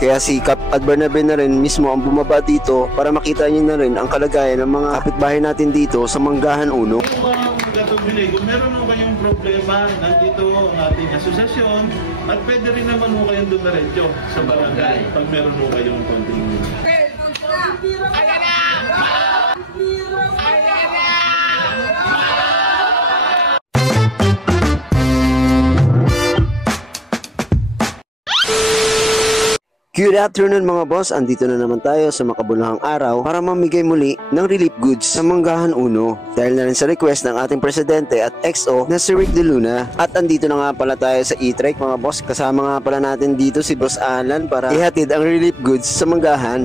Kaya si Kap at Bernabe na rin mismo ang bumaba dito para makita niyo na rin ang kalagayan ng mga kapitbahay natin dito sa Manggahan Uno. Kung meron mo kayong problema, nandito ang ating asosasyon at pwede rin naman mo kayong dumiretso sa barangay pag meron mo kayong konting. Good afternoon mga boss, andito na naman tayo sa makabuluhang araw para mamigay muli ng relief goods sa Manggahan Uno dahil na rin sa request ng ating presidente at XO na si Rick De Luna. At andito na nga pala tayo sa e-trike mga boss, kasama nga pala natin dito si Boss Alan para ihatid ang relief goods sa Manggahan.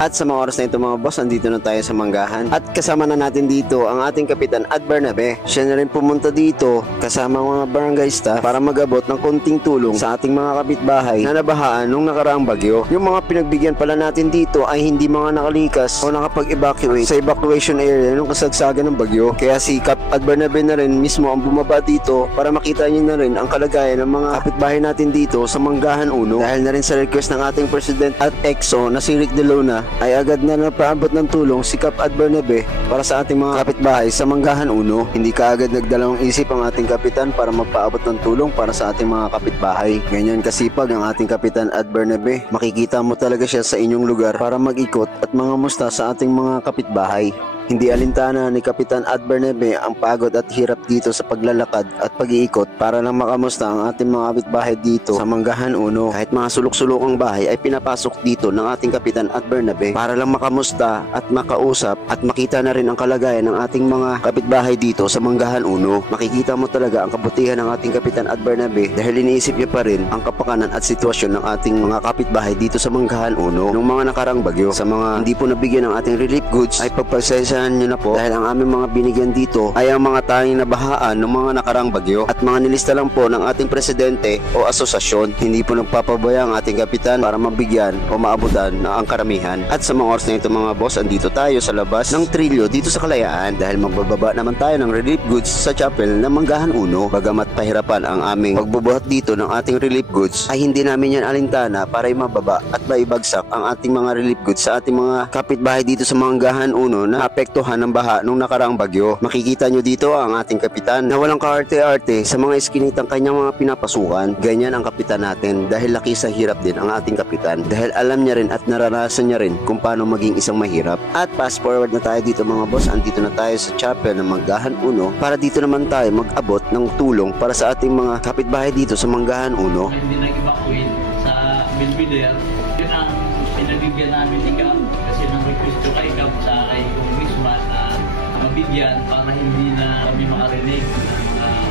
At sa mga oras na ito mga boss, andito na tayo sa Manggahan at kasama na natin dito ang ating kapitan at Bernabe. Siya na rin pumunta dito kasama ang mga barangay staff para mag-abot ng konting tulong sa ating mga kapitbahay na nabahaan nung nakaraang bagyo. Yung mga pinagbigyan pala natin dito ay hindi mga nakalikas o nakapag-evacuate sa evacuation area nung kasagsagan ng bagyo. Kaya si Kap at Bernabe na rin mismo ang bumaba dito para makita niyo na rin ang kalagayan ng mga kapitbahay natin dito sa Manggahan Uno. Dahil na rin sa request ng ating president at XO na si Rick De Luna ay agad na napaabot ng tulong si Kap at Bernabe para sa ating mga kapitbahay sa Manggahan Uno. Hindi kaagad nagdalawang isip ang ating kapitan para magpaabot ng tulong para sa ating mga kapitbahay. Ganyan kasipag ang ating kapitan at Bernabe. Makikita mo talaga siya sa inyong lugar para mag-ikot at mangamusta sa ating mga kapitbahay. Hindi alintana ni Kapitan Ad Bernabe ang pagod at hirap dito sa paglalakad at pag-iikot para lang makamusta ang ating mga kapitbahay dito sa Manggahan Uno. Kahit mga sulok-sulokang bahay ay pinapasok dito ng ating Kapitan Ad Bernabe para lang makamusta at makausap at makita na rin ang kalagayan ng ating mga kapitbahay dito sa Manggahan Uno. Makikita mo talaga ang kabutihan ng ating Kapitan Ad Bernabe dahil iniisip niya pa rin ang kapakanan at sitwasyon ng ating mga kapitbahay dito sa Manggahan Uno nung mga nakarang bagyo. Sa mga hindi po nabigyan ng ating relief goods ay pagpasensya nyo na po dahil ang aming mga binigyan dito ay ang mga tanging nabahaan ng mga nakarang bagyo at mga nilista lang po ng ating presidente o asosasyon. Hindi po nagpapabaya ang ating kapitan para mabigyan o maabutan na ang karamihan. At sa mga oras na ito mga boss, andito tayo sa labas ng Trillo dito sa Kalayaan dahil magbababa naman tayo ng relief goods sa chapel ng Manggahan Uno. Bagamat pahirapan ang aming pagbubuhat dito ng ating relief goods ay hindi namin yan alintana para mababa at maibagsak ang ating mga relief goods sa ating mga kapitbahay dito sa Manggahan Uno na apektuhan ng baha nung nakaraang bagyo. Makikita nyo dito ang ating kapitan na walang kaarte-arte sa mga iskinitang kanyang mga pinapasukan. Ganyan ang kapitan natin dahil laki sa hirap din ang ating kapitan dahil alam niya rin at naranasan niya rin kung paano maging isang mahirap. At fast forward na tayo dito mga boss, andito na tayo sa chapel ng Manggahan Uno para dito naman tayo mag-abot ng tulong para sa ating mga kapitbahay dito sa Manggahan Uno. Hindi nag-evacuate sa Bilbiler, yun ang pinabigyan namin ikaw kasi nang request ko kay Kap sa kay Congressman na mabigyan para hindi na kami makarinig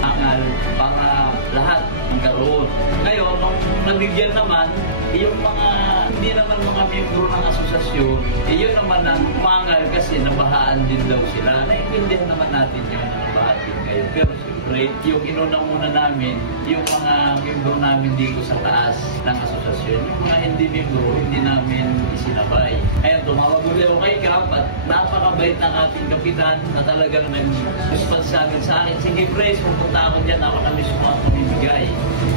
angal para lahat magkaroon. Ngayon, nung nabigyan naman, yung mga hindi naman mga miyembro ng asosasyon, yun naman ang mangal kasi nabahaan din daw sila. Naiintindihan naman natin yung nabahaan din kayo. Pero siyempre, yung inuna-una namin, yung mga miyembro namin dito sa taas ng asosasyon, yung mga hindi miyembro, hindi namin isinabay. Kaya tumawag ulit ako kay Kap at napakabait ng ating kapitan na talagang nag-response sa akin. Sige Pres, pupunta ako dyan, ako na mismo ang pamimigay.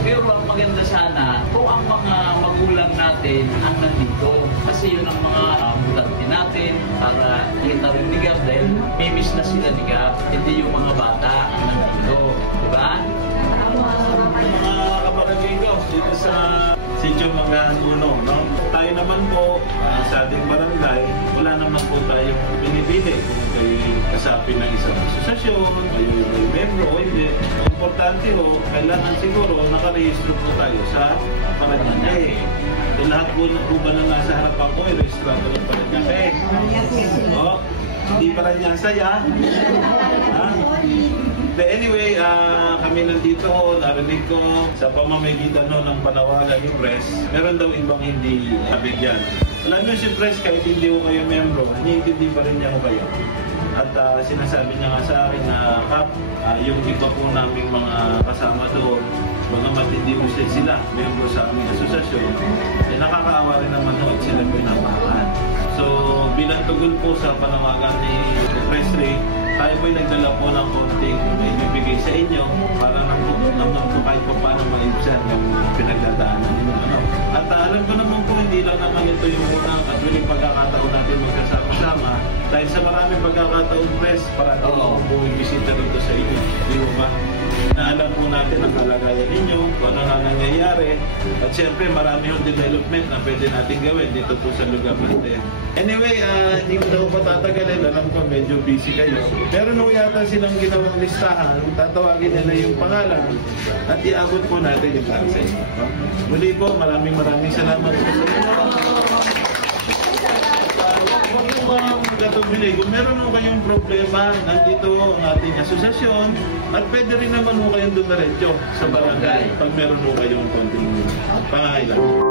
Pero ang maganda sana, kung ang mga magulang natin ang nandito. Kasi yun ang mga mutante natin para kita rin ni Gab dahil mimis na sila ni Gab, hindi yung mga bata ang nandito. Diba? Mga kabarangay ko, dito sa Sitio Manggahan Uno, no? Tayo naman po sa ating barangay, wala naman po tayong pinipili kung kayo kasapin ng isang asosasyon, kayo may membro o hindi. Ang importante ho, kailangan siguro nakarehistro po tayo sa Paranaque. Lahat po ba na nasa harapan ko, i-registrado ng Paranaque. O, hindi Paranaque, ha? But anyway, kami nandito, narinig ko sa pamamagitan ng panawagan ni Press, meron daw ibang hindi nabigyan. Alam nyo si Press, kahit hindi ko kayo membro, hindi pa rin niya ko kayo. At sinasabi niya nga sa akin na Kap, yung iba po naming mga kasama doon, bagamat hindi mo sila, membro sa aming asosasyon, eh nakakaawa rin naman ho at sila po yung napakan. So, bilang tugon po sa panawagan ni Press Ray, tayo po'y nagdala po ng konting ibibigay sa inyo para naman po kahit pa paano maibsan yung pinagdadaanan ninyo. Ano? At alam ko naman po, hindi lang naman ito yung unang at huling pagkakataon natin magkasama-sama dahil sa maraming pagkakataon press para tayo bumibisita dito sa inyo. Di ba? Na alam po natin ang kalagayan ninyo, kung ano na nangyayari. At siyempre, marami yung development na pwede natin gawin dito po sa lugar natin. Anyway, hindi ko na po patatagalin. Alam ko, medyo busy kayo. Pero nung yata silang ginawang listahan, tatawagin nila yung pangalan at iabot po natin yung para sa inyo. Muli po, maraming salamat po sa inyo. Kung meron mo kayong problema, nandito ang ating asosasyon at pwede rin naman mo kayong dumiretso sa barangay pag meron mo kayong konting pangailangan.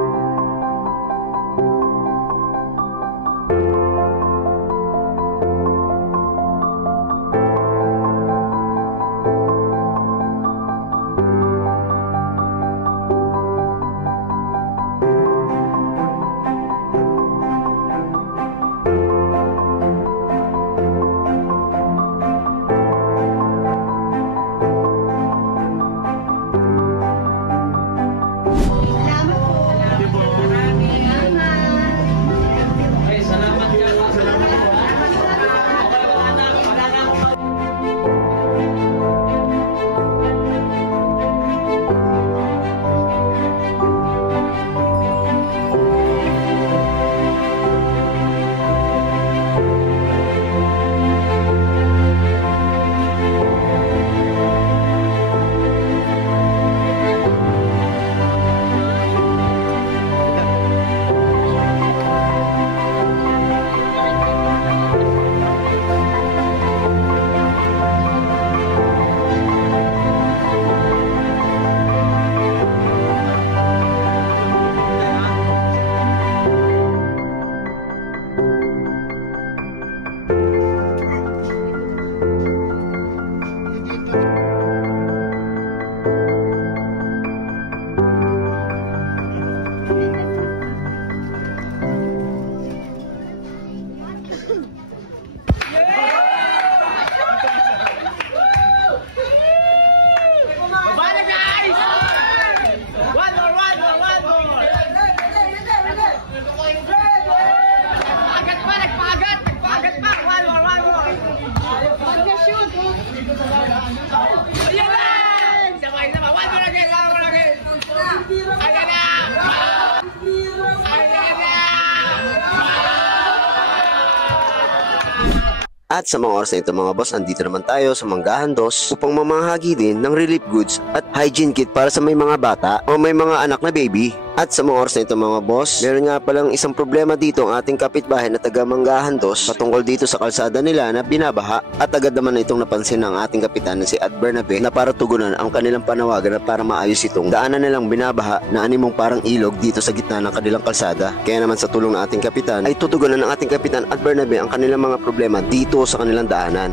At sa mga oras na ito mga boss, andito naman tayo sa Manggahan 2 upang mamahagi din ng relief goods at hygiene kit para sa may mga bata o may mga anak na baby. At sa mga oras na ito mga boss, meron nga palang isang problema dito ang ating kapitbahay na taga Manggahan 2 patungkol dito sa kalsada nila na binabaha, at agad naman na itong napansin ng ating kapitan na si Ad Bernabe na para tugunan ang kanilang panawagan at para maayos itong daanan nilang binabaha na animong parang ilog dito sa gitna ng kanilang kalsada. Kaya naman sa tulong ng ating kapitan ay tutugunan ng ating kapitan Ad Bernabe ang kanilang mga problema dito sa kanilang daanan.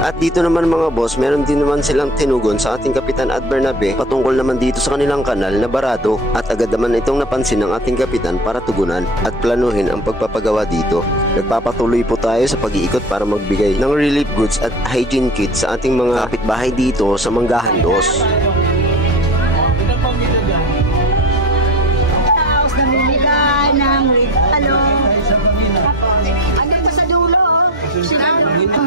At dito naman mga boss, meron din naman silang tinugon sa ating kapitan Ad Bernabe patungkol naman dito sa kanilang kanal na barado, at agad naman itong napansin ng ating kapitan para tugunan at planuhin ang pagpapagawa dito. Nagpapatuloy po tayo sa pag-iikot para magbigay ng relief goods at hygiene kit sa ating mga kapitbahay dito sa Manggahan 2. Thank you po.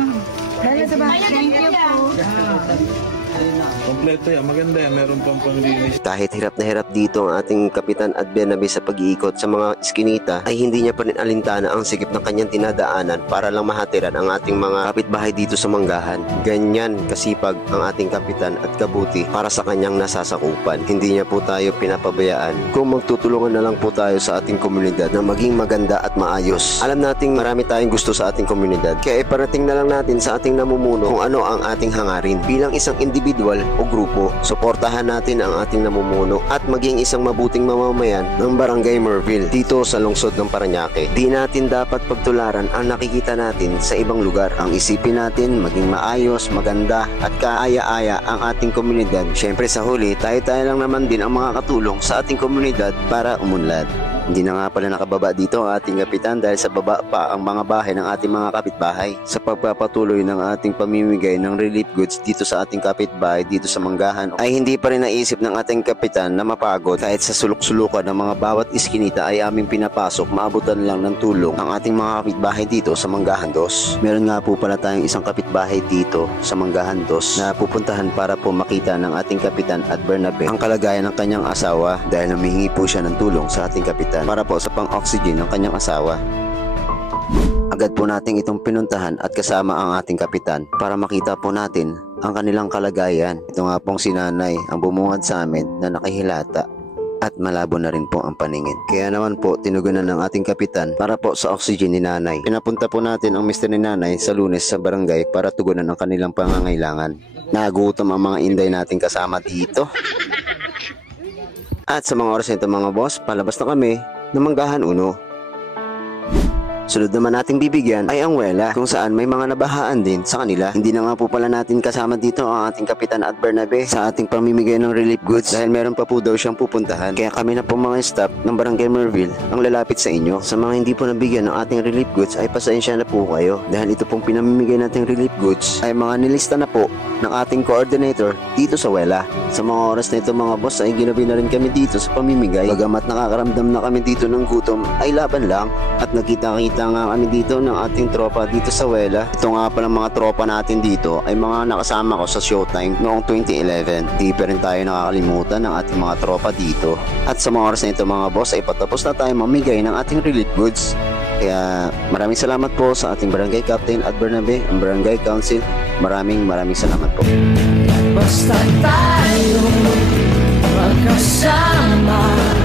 Kompleto yan, maganda yan, meron pang panglinis. Kahit hirap na hirap dito ang ating kapitan Ad Bernabe sa pag-iikot sa mga iskinita, ay hindi niya pa rin alintana ang sikip ng kanyang tinadaanan para lang mahatiran ang ating mga kapitbahay dito sa Manggahan. Ganyan kasipag ang ating kapitan at kabuti para sa kanyang nasasakupan. Hindi niya po tayo pinapabayaan kung magtutulungan na lang po tayo sa ating komunidad na maging maganda at maayos. Alam nating marami tayong gusto sa ating komunidad, kaya iparating na lang natin sa ating namumuno kung ano ang ating hangarin. Bilang isang individual o grupo, suportahan natin ang ating namumuno at maging isang mabuting mamamayan ng Barangay Merville dito sa lungsod ng Parañaque. Di natin dapat pagtularan ang nakikita natin sa ibang lugar. Ang isipin natin maging maayos, maganda at kaaya-aya ang ating komunidad. Syempre sa huli, tayo lang naman din ang makakatulong sa ating komunidad para umunlad. Hindi na nga pala nakababa dito ang ating kapitan dahil sa baba pa ang mga bahay ng ating mga kapitbahay. Sa pagpapatuloy ng ating pamimigay ng relief goods dito sa ating kapitbahay dito sa Manggahan ay hindi pa rin naisip ng ating kapitan na mapagod kahit sa sulok-sulukan ng mga bawat iskinita ay aming pinapasok maabutan lang ng tulong ang ating mga kapitbahay dito sa Manggahan 2. Meron nga po pala tayong isang kapitbahay dito sa Manggahan 2 na pupuntahan para po makita ng ating kapitan at Bernabe ang kalagayan ng kanyang asawa dahil humihingi po siya ng tulong sa ating kapitan para po sa pang-oxygen ng kanyang asawa. Agad po natin itong pinuntahan at kasama ang ating kapitan para makita po natin ang kanilang kalagayan. Ito nga pong si nanay ang bumungad sa amin na nakahilata at malabo na rin po ang paningin. Kaya naman po tinugunan ng ating kapitan para po sa oxygen ni nanay. Pinapunta po natin ang mister ni nanay sa Lunes sa barangay para tugunan ang kanilang pangangailangan. Nagutom ang mga inday nating kasama dito. At sa mga oras nito mga boss, palabas na kami ng Manggahan 1. Sunod naman nating bibigyan ay ang Wela kung saan may mga nabahaan din sa kanila. Hindi na nga po pala natin kasama dito ang ating kapitan at Bernabe sa ating pamimigay ng relief goods dahil meron pa po daw siyang pupuntahan. Kaya kami na po mga staff ng Barangay Merville ang lalapit sa inyo. Sa mga hindi po nabigyan ng ating relief goods ay pasensya na po kayo dahil ito pong pinamimigay nating relief goods ay mga nilista na po ng ating coordinator dito sa Wela. Sa mga oras na ito mga boss ay ginabi na rin kami dito sa pamimigay. Bagamat nakakaramdam na kami dito ng gutom ay laban lang at nakita-kita nga kami dito ng ating tropa dito sa Wela. Ito nga pala mga tropa natin dito ay mga nakasama ko sa Showtime noong 2011. Di pa rin tayo nakakalimutan ng ating mga tropa dito. At sa mga oras na ito mga boss ay patapos na tayo mamigay ng ating relief goods. Kaya maraming salamat po sa ating barangay captain at Bernabe, ang barangay council. Maraming salamat po. Basta tayo magkasama.